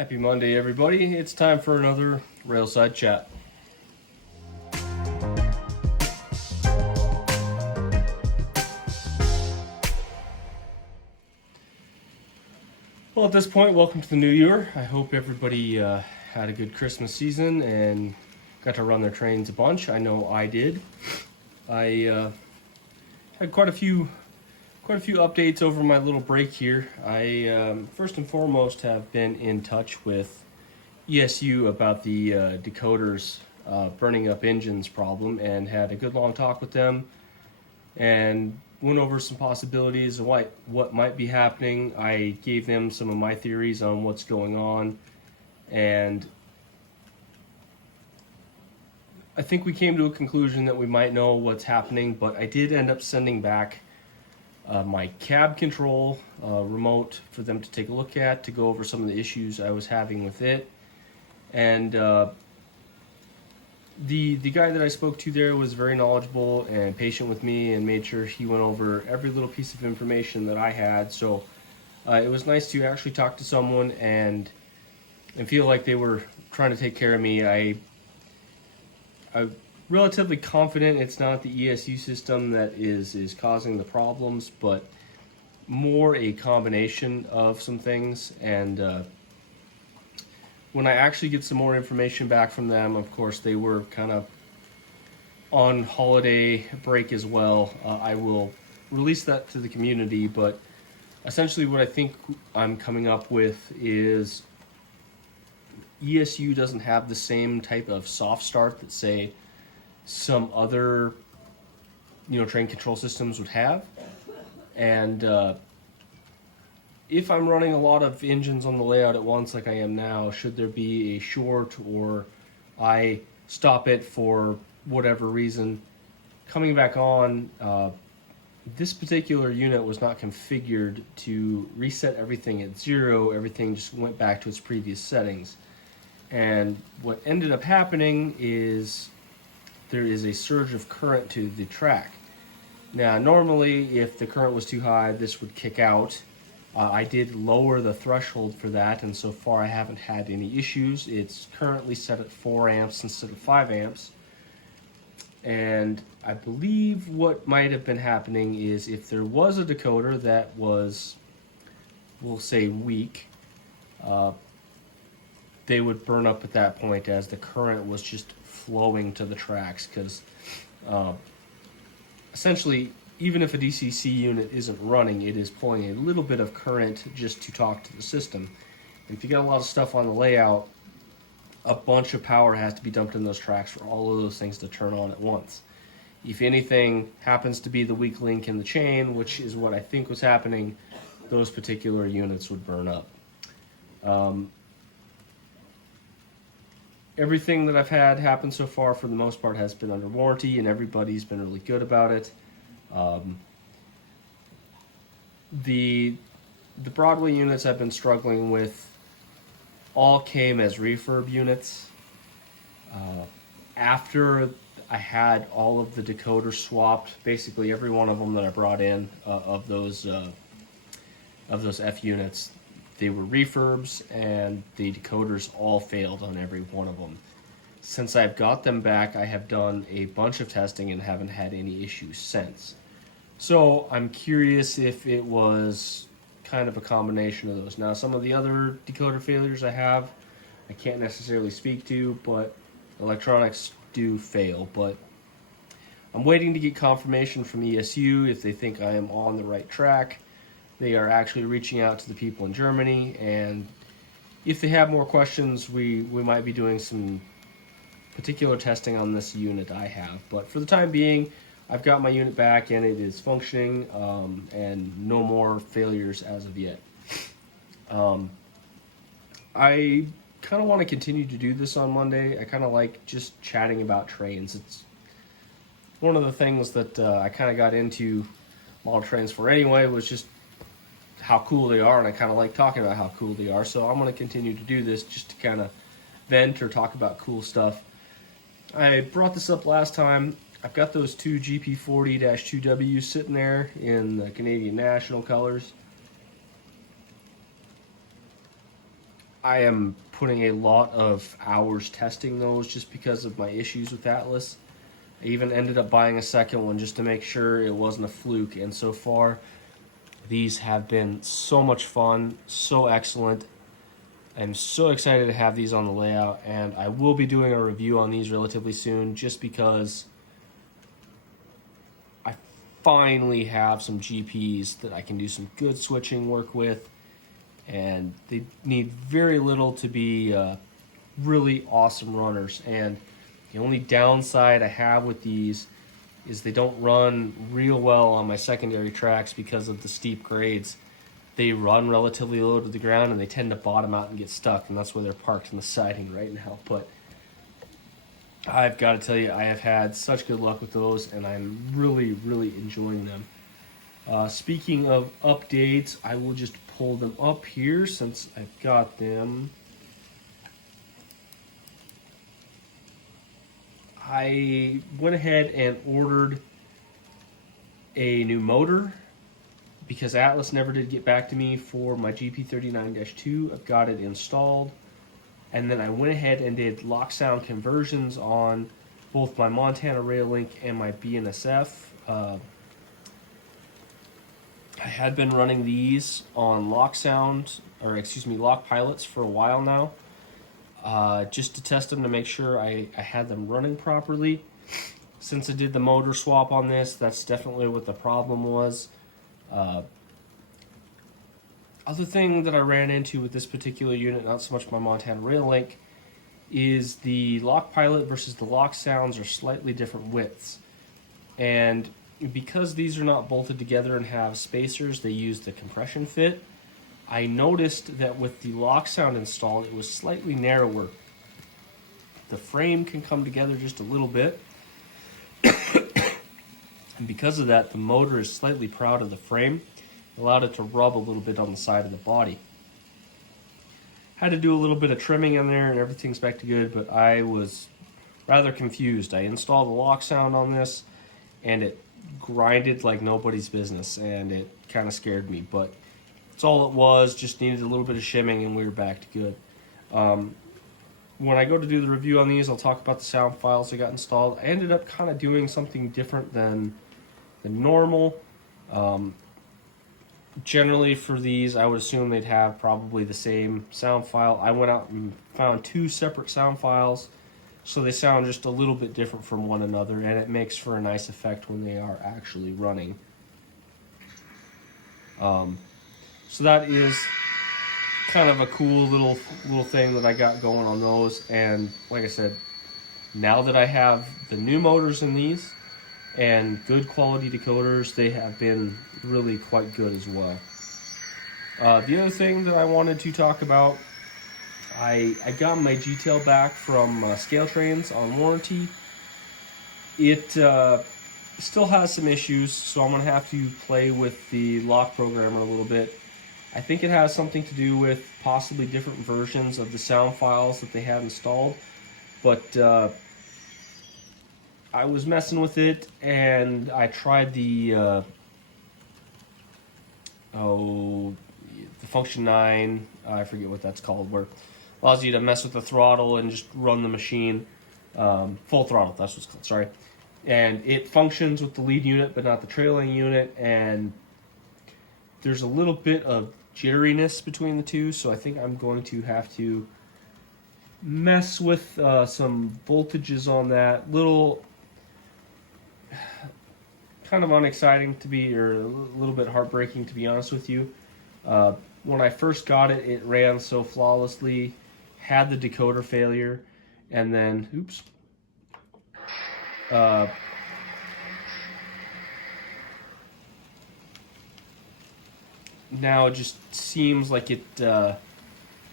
Happy Monday, everybody. It's time for another Railside chat. Well, at this point, welcome to the new year. I hope everybody had a good Christmas season and got to run their trains a bunch. I know I did. I had quite a few updates over my little break here. I first and foremost have been in touch with ESU about the decoders burning up engines problem, and had a good long talk with them and went over some possibilities of what might be happening. I gave them some of my theories on what's going on, and I think we came to a conclusion that we might know what's happening, but I did end up sending back my cab control remote for them to take a look at, to go over some of the issues I was having with it. And the guy that I spoke to there was very knowledgeable and patient with me, and made sure he went over every little piece of information that I had. So it was nice to actually talk to someone and feel like they were trying to take care of me. I'm relatively confident it's not the ESU system that is causing the problems, but more a combination of some things. And when I actually get some more information back from them, of course they were kind of on holiday break as well, I will release that to the community. But essentially what I think I'm coming up with is ESU doesn't have the same type of soft start that, say, some other train control systems would have. And if I'm running a lot of engines on the layout at once like I am now, should there be a short or I stop it for whatever reason, coming back on, this particular unit was not configured to reset everything at 0. Everything just went back to its previous settings. And what ended up happening is there is a surge of current to the track. Now, normally, if the current was too high, this would kick out. I did lower the threshold for that, and so far I haven't had any issues. It's currently set at 4 amps instead of 5 amps. And I believe what might have been happening is, if there was a decoder that was, we'll say, weak, they would burn up at that point, as the current was just flowing to the tracks. Because essentially, even if a DCC unit isn't running, it is pulling a little bit of current just to talk to the system. And if you got a lot of stuff on the layout, a bunch of power has to be dumped in those tracks for all of those things to turn on at once. If anything happens to be the weak link in the chain, which is what I think was happening, those particular units would burn up. Everything that I've had happen so far, for the most part, has been under warranty, and everybody's been really good about it. The Broadway units I've been struggling with all came as refurb units. After I had all of the decoders swapped, basically every one of them that I brought in of those F units, they were refurbs, and the decoders all failed on every one of them. Since I've got them back, I have done a bunch of testing and haven't had any issues since. So I'm curious if it was kind of a combination of those. Now, some of the other decoder failures I can't necessarily speak to, but electronics do fail. But I'm waiting to get confirmation from ESU if they think I am on the right track. They are actually reaching out to the people in Germany, and if they have more questions, we might be doing some particular testing on this unit I have. But for the time being, I've got my unit back, and it is functioning, and no more failures as of yet. I kind of want to continue to do this on Monday. I kind of like just chatting about trains. It's one of the things that I kind of got into model trains for anyway, was just how cool they are, and I kind of like talking about how cool they are. So I'm going to continue to do this just to kind of vent or talk about cool stuff. I brought this up last time. I've got those two GP40-2Ws sitting there in the Canadian National colors. I am putting a lot of hours testing those just because of my issues with Atlas. I even ended up buying a second one just to make sure it wasn't a fluke, and so far these have been so much fun, so excellent. I'm so excited to have these on the layout, and I will be doing a review on these relatively soon just because I finally have some GPs that I can do some good switching work with, and they need very little to be really awesome runners. And the only downside I have with these is they don't run real well on my secondary tracks because of the steep grades. They run relatively low to the ground and they tend to bottom out and get stuck, and that's where they're parked in the siding right now. But I've got to tell you, I have had such good luck with those, and I'm really, really enjoying them. Speaking of updates, I will just pull them up here since I've got them. I went ahead and ordered a new motor because Atlas never did get back to me for my GP39-2. I've got it installed. And then I went ahead and did lock sound conversions on both my Montana Rail Link and my BNSF. I had been running these on lock pilots for a while now, just to test them to make sure I had them running properly. Since I did the motor swap on this, that's definitely what the problem was. Other thing that I ran into with this particular unit, not so much my Montana Rail Link, is the lock pilot versus the lock sounds are slightly different widths. And because these are not bolted together and have spacers, they use the compression fit. I noticed that with the lock sound installed, it was slightly narrower. The frame can come together just a little bit. And because of that, the motor is slightly proud of the frame. Allowed it to rub a little bit on the side of the body. Had to do a little bit of trimming in there and everything's back to good, but I was rather confused. I installed the lock sound on this and it grinded like nobody's business, and it kind of scared me, but that's all it was. Just needed a little bit of shimming and we were back to good. When I go to do the review on these, I'll talk about the sound files I got installed. I ended up kind of doing something different than normal. Generally for these, I would assume they'd have probably the same sound file. I went out and found two separate sound files, so they sound just a little bit different from one another, and it makes for a nice effect when they are actually running. So that is kind of a cool little thing that I got going on those. And like I said, now that I have the new motors in these and good quality decoders, they have been really quite good as well. The other thing that I wanted to talk about, I got my G-tail back from Scale Trains on warranty. It still has some issues, so I'm going to have to play with the lock programmer a little bit. I think it has something to do with possibly different versions of the sound files that they had installed, but I was messing with it and I tried the Function 9, I forget what that's called, where it allows you to mess with the throttle and just run the machine full throttle, that's what it's called, sorry. And it functions with the lead unit but not the trailing unit, and there's a little bit of jitteriness between the two, so I think I'm going to have to mess with some voltages on that. Little kind of unexciting to be, or a little bit heartbreaking to be honest with you. When I first got it, it ran so flawlessly, had the decoder failure, and then, oops, now it just seems like it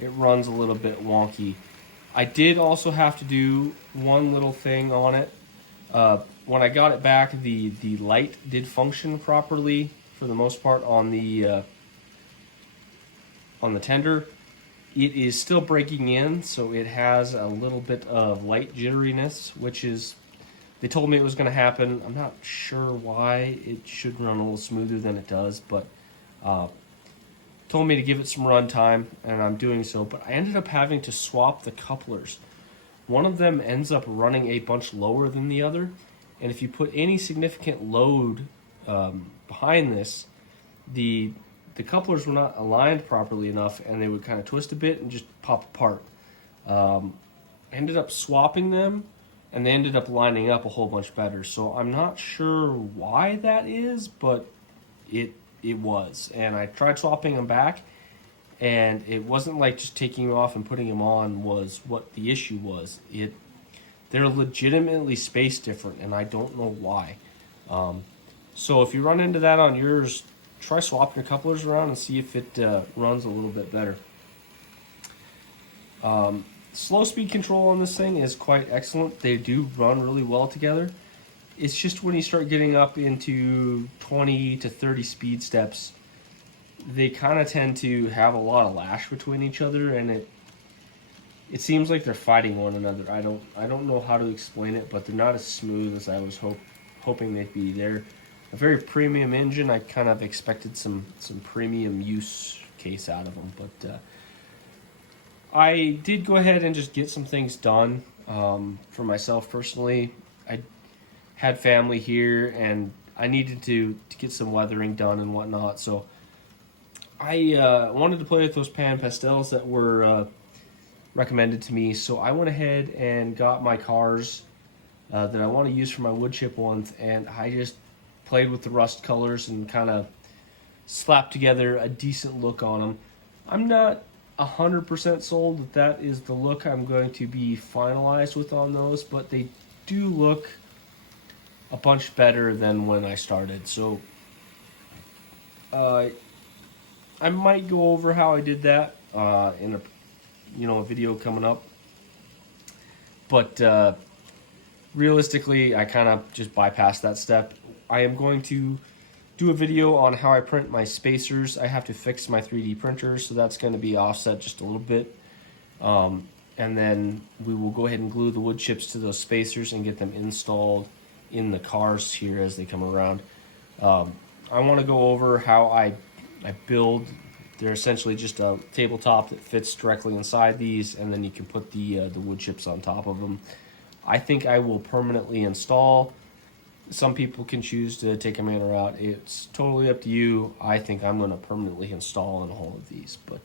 runs a little bit wonky. I did also have to do one little thing on it. When I got it back, the light did function properly for the most part on the tender. It is still breaking in, so it has a little bit of light jitteriness, which is, they told me it was going to happen. I'm not sure why. It should run a little smoother than it does, but told me to give it some run time, and I'm doing so. But I ended up having to swap the couplers. One of them ends up running a bunch lower than the other, and if you put any significant load behind this, the couplers were not aligned properly enough, and they would kind of twist a bit and just pop apart. Ended up swapping them, and they ended up lining up a whole bunch better. So I'm not sure why that is, but it was. And I tried swapping them back, and it wasn't like just taking them off and putting them on was what the issue was. They're legitimately spaced different, and I don't know why. So if you run into that on yours, try swapping your couplers around and see if it runs a little bit better. Slow speed control on this thing is quite excellent. They do run really well together. It's just when you start getting up into 20 to 30 speed steps, they kind of tend to have a lot of lash between each other, and it seems like they're fighting one another. I don't know how to explain it, but they're not as smooth as I was hoping they'd be. They're a very premium engine. I kind of expected some premium use case out of them, but I did go ahead and just get some things done for myself personally. I had family here, and I needed to get some weathering done and whatnot, so I wanted to play with those pan pastels that were recommended to me, so I went ahead and got my cars that I want to use for my wood chip ones, and I just played with the rust colors and kind of slapped together a decent look on them. I'm not 100% sold that is the look I'm going to be finalized with on those, but they do look a bunch better than when I started. So I might go over how I did that in a video coming up, but realistically I kind of just bypassed that step. I am going to do a video on how I print my spacers. I have to fix my 3D printer, so that's going to be offset just a little bit. And then we will go ahead and glue the wood chips to those spacers and get them installed in the cars here as they come around. I want to go over how I build. They're essentially just a tabletop that fits directly inside these, and then you can put the wood chips on top of them. I think I will permanently install. Some people can choose to take them in or out. It's totally up to you. I think I'm going to permanently install on all of these. But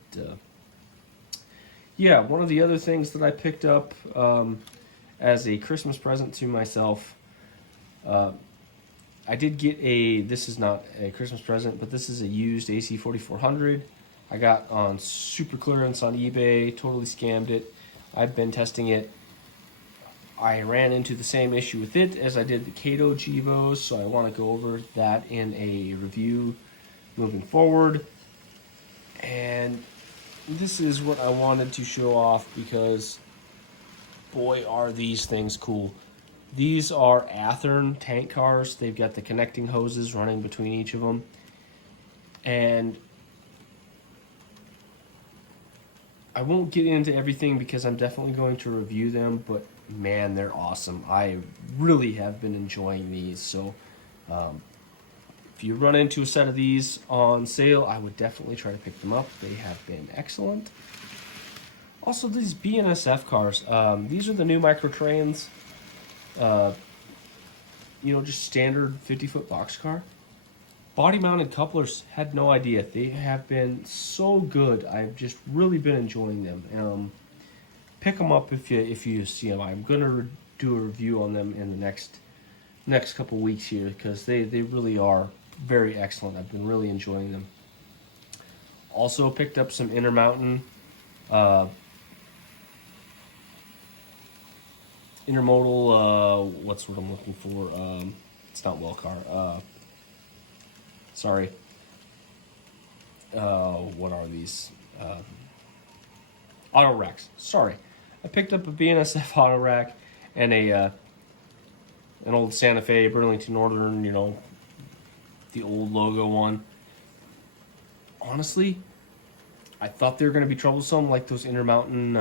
yeah, one of the other things that I picked up as a Christmas present to myself, I did get this is not a Christmas present, but this is a used AC 4400. I got on super clearance on eBay, totally scammed it. I've been testing it. I ran into the same issue with it as I did the Kato Gevos, so I want to go over that in a review moving forward. And this is what I wanted to show off because, boy, are these things cool. These are Athearn tank cars. They've got the connecting hoses running between each of them. And I won't get into everything because I'm definitely going to review them, but man, they're awesome. I really have been enjoying these. So if you run into a set of these on sale, I would definitely try to pick them up. They have been excellent. Also, these BNSF cars. These are the new micro trains. Just standard 50-foot boxcar. Body mounted couplers, had no idea. They have been so good. I've just really been enjoying them. Pick them up if you see them. I'm gonna do a review on them in the next couple weeks here because they really are very excellent. I've been really enjoying them. Also picked up some Intermountain intermodal. What's what I'm looking for? It's not Wellcar. Sorry. What are these? Auto racks. Sorry. I picked up a BNSF auto rack and an old Santa Fe Burlington Northern, the old logo one. Honestly, I thought they were going to be troublesome, like those Intermountain,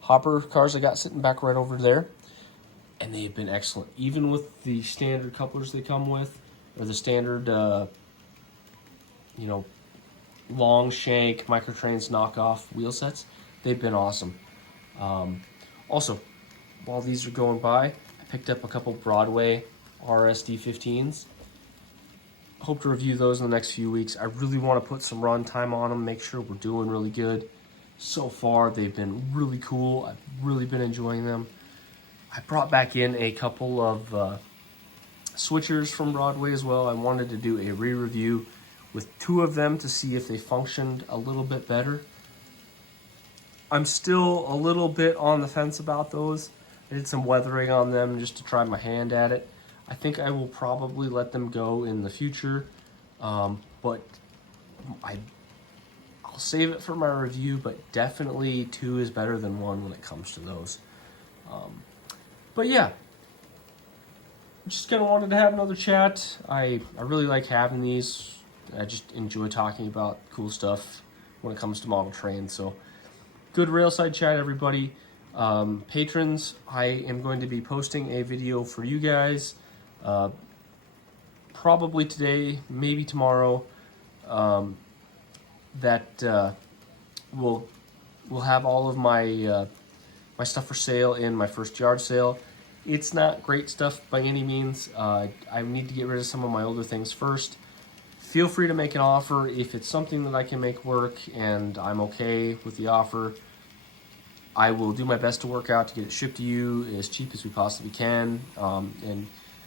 hopper cars I got sitting back right over there. and they've been excellent. Even with the standard couplers they come with, or the standard, you know, long shank Microtrains knockoff wheel sets, they've been awesome. Also, while these are going by, I picked up a couple Broadway RSD15s. Hope to review those in the next few weeks. I really want to put some run time on them, make sure we're doing really good. So far, they've been really cool. I've really been enjoying them. I brought back in a couple of switchers from Broadway as well. I wanted to do a re-review with 2 of them to see if they functioned a little bit better. I'm still a little bit on the fence about those. I did some weathering on them just to try my hand at it. I think I will probably let them go in the future, but I'll save it for my review, but definitely 2 is better than 1 when it comes to those. But yeah, just kind of wanted to have another chat. I really like having these. I just enjoy talking about cool stuff when it comes to model trains. So good Railside chat, everybody. Patrons, I am going to be posting a video for you guys, probably today, maybe tomorrow, that will have all of my my stuff for sale in my first yard sale. It's not great stuff by any means. I need to get rid of some of my older things first. Feel free to make an offer if it's something that I can make work and I'm okay with the offer. I will do my best to work out to get it shipped to you as cheap as we possibly can, and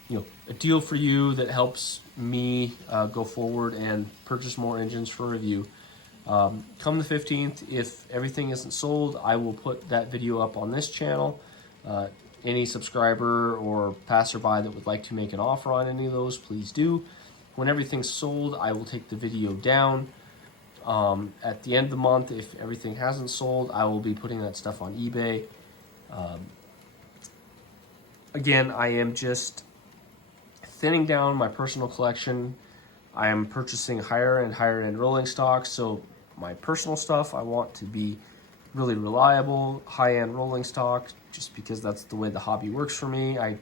you know, a deal for you that helps me go forward and purchase more engines for review. Come the 15th, if everything isn't sold, I will put that video up on this channel. Any subscriber or passerby that would like to make an offer on any of those, please do. When everything's sold, I will take the video down. At the end of the month, if everything hasn't sold, I will be putting that stuff on eBay. Again, I am just thinning down my personal collection. I am purchasing higher end rolling stock, so my personal stuff I want to be really reliable, high-end rolling stock, just because that's the way the hobby works for me. I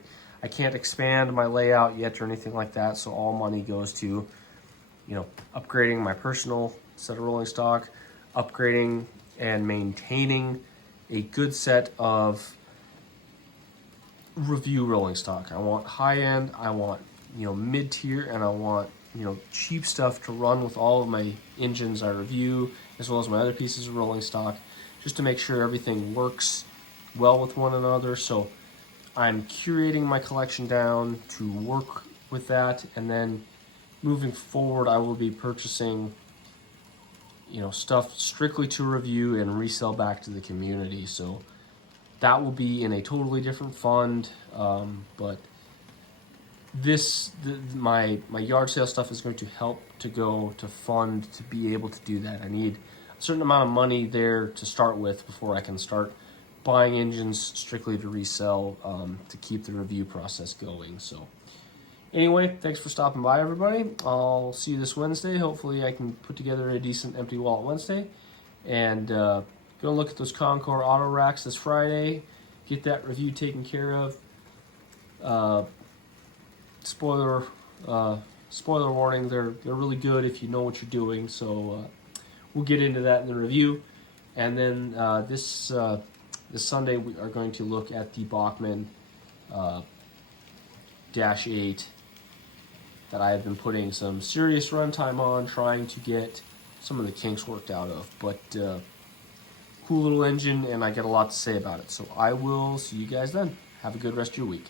can't expand my layout yet or anything like that, so all money goes to, you know, upgrading my personal set of rolling stock, upgrading and maintaining a good set of review rolling stock. I want high-end, I want, you know, mid-tier, and I want, you know, cheap stuff to run with all of my engines I review, as well as my other pieces of rolling stock, just to make sure everything works well with one another. So I'm curating my collection down to work with that, and then moving forward I will be purchasing, you know, stuff strictly to review and resell back to the community. So that will be in a totally different fund, but my yard sale stuff is going to help to go to fund to be able to do that. I need a certain amount of money there to start with before I can start buying engines strictly to resell, to keep the review process going. So anyway, thanks for stopping by, everybody. I'll see you this Wednesday. Hopefully I can put together a decent empty wallet Wednesday, and gonna look at those Concord auto racks this Friday, get that review taken care of. Spoiler warning, they're really good if you know what you're doing, so we'll get into that in the review. And then this Sunday we are going to look at the Bachmann Dash 8 that I have been putting some serious runtime on, trying to get some of the kinks worked out of. But cool little engine, and I get a lot to say about it. So I will see you guys then. Have a good rest of your week.